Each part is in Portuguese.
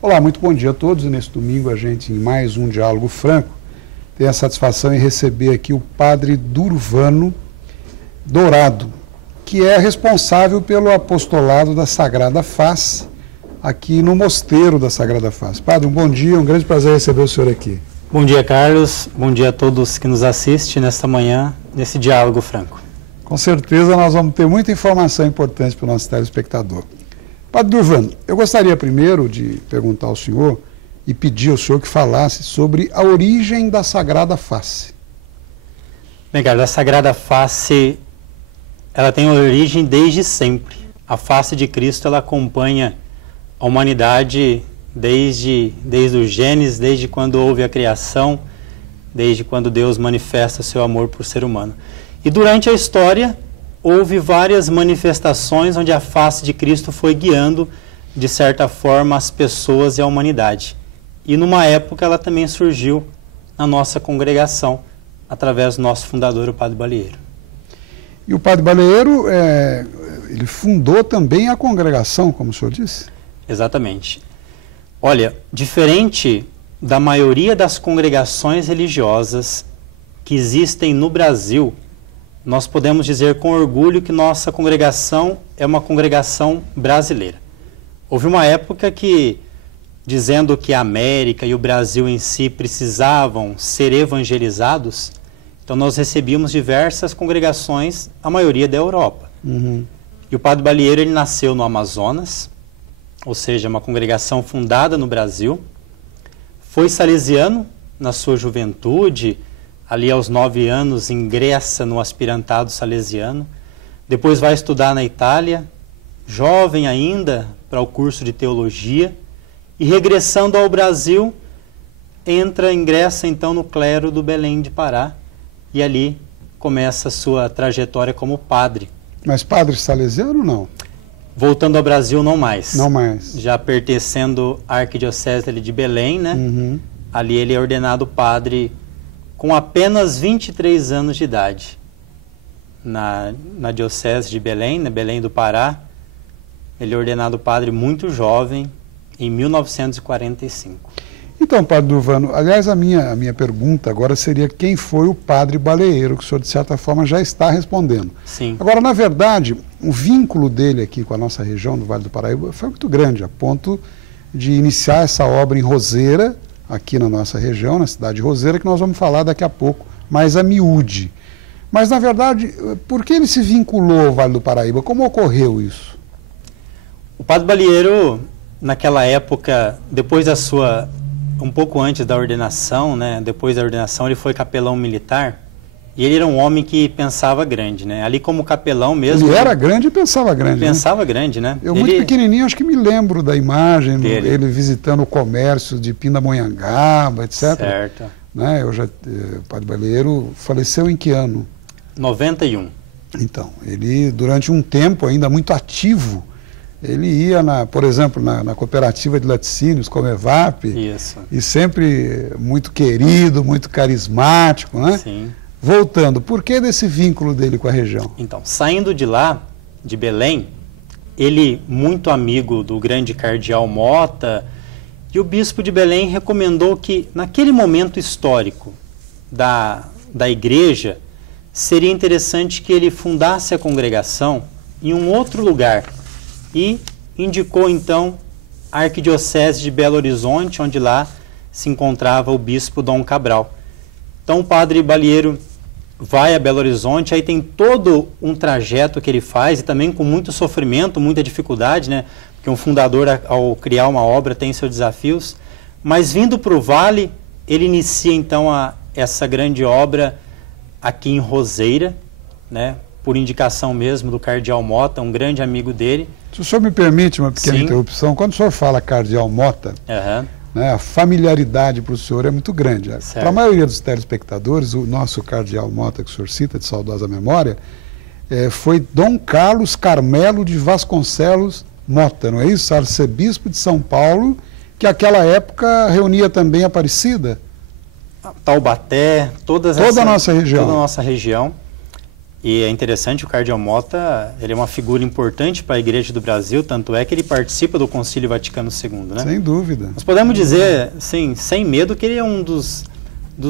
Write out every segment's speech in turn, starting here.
Olá, muito bom dia a todos. Neste domingo a gente, em mais um Diálogo Franco, tem a satisfação em receber aqui o padre Durvano Dourado, que é responsável pelo apostolado da Sagrada Face, aqui no Mosteiro da Sagrada Face. Padre, um bom dia, um grande prazer receber o senhor aqui. Bom dia, Carlos. Bom dia a todos que nos assistem nesta manhã, nesse Diálogo Franco. Com certeza nós vamos ter muita informação importante para o nosso telespectador. Padre Durvano, eu gostaria primeiro de perguntar ao senhor e pedir ao senhor que falasse sobre a origem da Sagrada Face. Bem, Carlos, a Sagrada Face, ela tem origem desde sempre. A face de Cristo, ela acompanha a humanidade desde o Gênesis, desde quando houve a criação, desde quando Deus manifesta o seu amor por ser humano. E durante a história, houve várias manifestações onde a face de Cristo foi guiando, de certa forma, as pessoas e a humanidade. E numa época ela também surgiu na nossa congregação, através do nosso fundador, o Padre Balieiro. E o Padre Balieiro, ele fundou também a congregação, como o senhor disse? Exatamente. Olha, diferente da maioria das congregações religiosas que existem no Brasil, nós podemos dizer com orgulho que nossa congregação é uma congregação brasileira. Houve uma época que, dizendo que a América e o Brasil em si precisavam ser evangelizados, então nós recebíamos diversas congregações, a maioria da Europa. Uhum. E o Padre Balieiro, ele nasceu no Amazonas, ou seja, uma congregação fundada no Brasil, foi salesiano na sua juventude. Ali aos 9 anos ingressa no aspirantado salesiano, depois vai estudar na Itália, jovem ainda, para o curso de teologia, e regressando ao Brasil, ingressa então no clero do Belém de Pará, e ali começa a sua trajetória como padre. Mas padre salesiano não? Voltando ao Brasil, não mais. Não mais. Já pertencendo à arquidiocese de Belém, né? Uhum. Ali ele é ordenado padre com apenas 23 anos de idade, na diocese de Belém, na Belém do Pará. Ele é ordenado padre muito jovem, em 1945. Então, Padre Durvano, aliás, a minha pergunta agora seria quem foi o Padre Balieiro, que o senhor, de certa forma, já está respondendo. Sim. Agora, na verdade, o vínculo dele aqui com a nossa região do Vale do Paraíba foi muito grande, a ponto de iniciar essa obra em Roseira, aqui na nossa região, na cidade de Roseira, que nós vamos falar daqui a pouco, mais a miúde. Mas, na verdade, por que ele se vinculou ao Vale do Paraíba? Como ocorreu isso? O Padre Balieiro, naquela época, depois da sua, um pouco antes da ordenação, né, depois da ordenação, ele foi capelão militar, e ele era um homem que pensava grande, né? Ali como capelão mesmo... Ele era grande e pensava grande. Pensava, né? Grande, né? Eu, muito pequenininho, acho que me lembro da imagem, ele visitando o comércio de Pindamonhangaba, etc. Certo. Né? O Padre Balieiro faleceu em que ano? 91. Então, ele, durante um tempo ainda muito ativo, ele ia, por exemplo, na cooperativa de laticínios, Comevap, Isso. E sempre muito querido, muito carismático, né? Sim. Voltando, por que desse vínculo dele com a região? Então, saindo de lá, de Belém, ele, muito amigo do grande cardeal Mota, e o bispo de Belém recomendou que, naquele momento histórico da igreja, seria interessante que ele fundasse a congregação em um outro lugar, e indicou, então, a arquidiocese de Belo Horizonte, onde lá se encontrava o bispo Dom Cabral. Então o Padre Balieiro vai a Belo Horizonte, aí tem todo um trajeto que ele faz, e também com muito sofrimento, muita dificuldade, né? Porque um fundador, ao criar uma obra, tem seus desafios. Mas vindo para o Vale, ele inicia então essa grande obra aqui em Roseira, né? Por indicação mesmo do cardeal Mota, um grande amigo dele. Se o senhor me permite uma pequena Sim. interrupção, quando o senhor fala cardeal Mota, né, a familiaridade para o senhor é muito grande. Para a maioria dos telespectadores, o nosso cardeal Mota, que o senhor cita, de saudosa memória, foi Dom Carlos Carmelo de Vasconcelos Mota, não é isso? Arcebispo de São Paulo, que naquela época reunia também Aparecida. Taubaté, toda a nossa região. Toda a nossa região. E é interessante, o cardeal Mota, ele é uma figura importante para a Igreja do Brasil, tanto é que ele participa do Concílio Vaticano II, né? Sem dúvida. Nós podemos dizer, assim, sem medo, que ele é um dos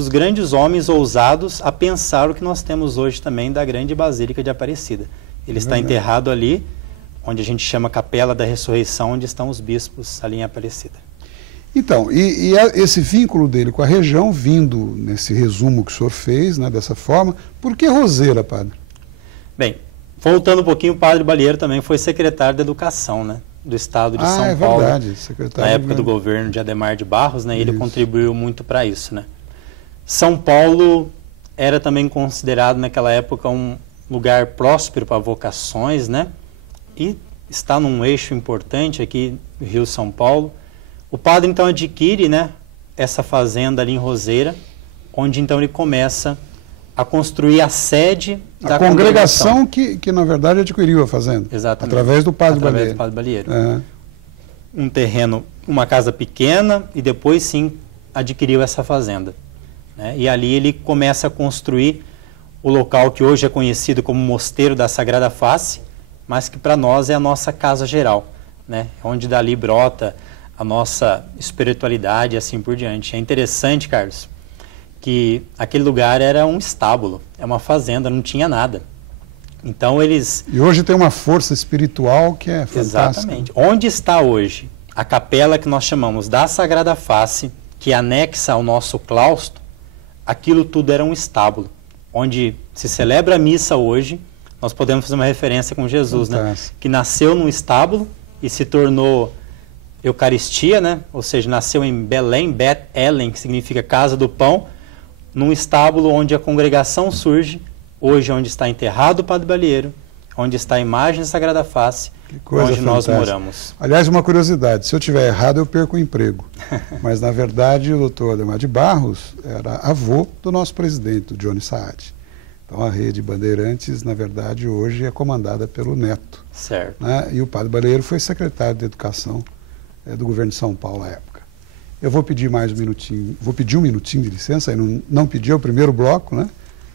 grandes homens ousados a pensar o que nós temos hoje também da grande Basílica de Aparecida. Ele está enterrado ali, onde a gente chama Capela da Ressurreição, onde estão os bispos ali em Aparecida. Então, e esse vínculo dele com a região, vindo nesse resumo que o senhor fez, né, dessa forma, por que Roseira, padre? Bem, voltando um pouquinho, o padre Balieiro também foi secretário de Educação, né, do Estado de São Paulo. Verdade, secretário. Na época do governo de Adhemar de Barros, né, ele contribuiu muito para isso, né. São Paulo era também considerado naquela época um lugar próspero para vocações, né, e está num eixo importante aqui, Rio-São Paulo. O padre, então, adquire, né, essa fazenda ali em Roseira, onde, então, ele começa a construir a sede da congregação. Que na verdade, adquiriu a fazenda. Exatamente. Através do padre Balieiro. Através do padre Balieiro. Um terreno, uma casa pequena, e depois, sim, adquiriu essa fazenda, né? E ali ele começa a construir o local que hoje é conhecido como Mosteiro da Sagrada Face, mas que para nós é a nossa casa geral, né? Onde dali brota a nossa espiritualidade e assim por diante. É interessante, Carlos, que aquele lugar era um estábulo, é uma fazenda, não tinha nada. Então eles... E hoje tem uma força espiritual que é fantástica. Exatamente. Onde está hoje a capela que nós chamamos da Sagrada Face, que anexa ao nosso claustro, aquilo tudo era um estábulo, onde se celebra a missa hoje. Nós podemos fazer uma referência com Jesus, né? Que nasceu num estábulo e se tornou Eucaristia, né? Ou seja, nasceu em Belém, Bet Elen, que significa casa do pão, num estábulo onde a congregação surge, hoje onde está enterrado o padre Balieiro, onde está a imagem da Sagrada Face, onde nós moramos. Aliás, uma curiosidade, se eu estiver errado eu perco o emprego, mas na verdade o doutor Adhemar de Barros era avô do nosso presidente, o Johnny Saad. Então a rede Bandeirantes, na verdade, hoje é comandada pelo neto. Certo. Né? E o padre Balieiro foi secretário de Educação do governo de São Paulo à época. Eu vou pedir mais um minutinho, de licença, aí não pedi o primeiro bloco, né?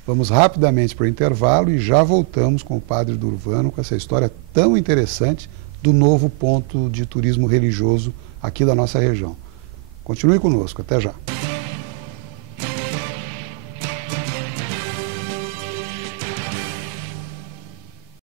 Vamos rapidamente para o intervalo e já voltamos com o padre Durvano com essa história tão interessante do novo ponto de turismo religioso aqui da nossa região. Continue conosco, até já.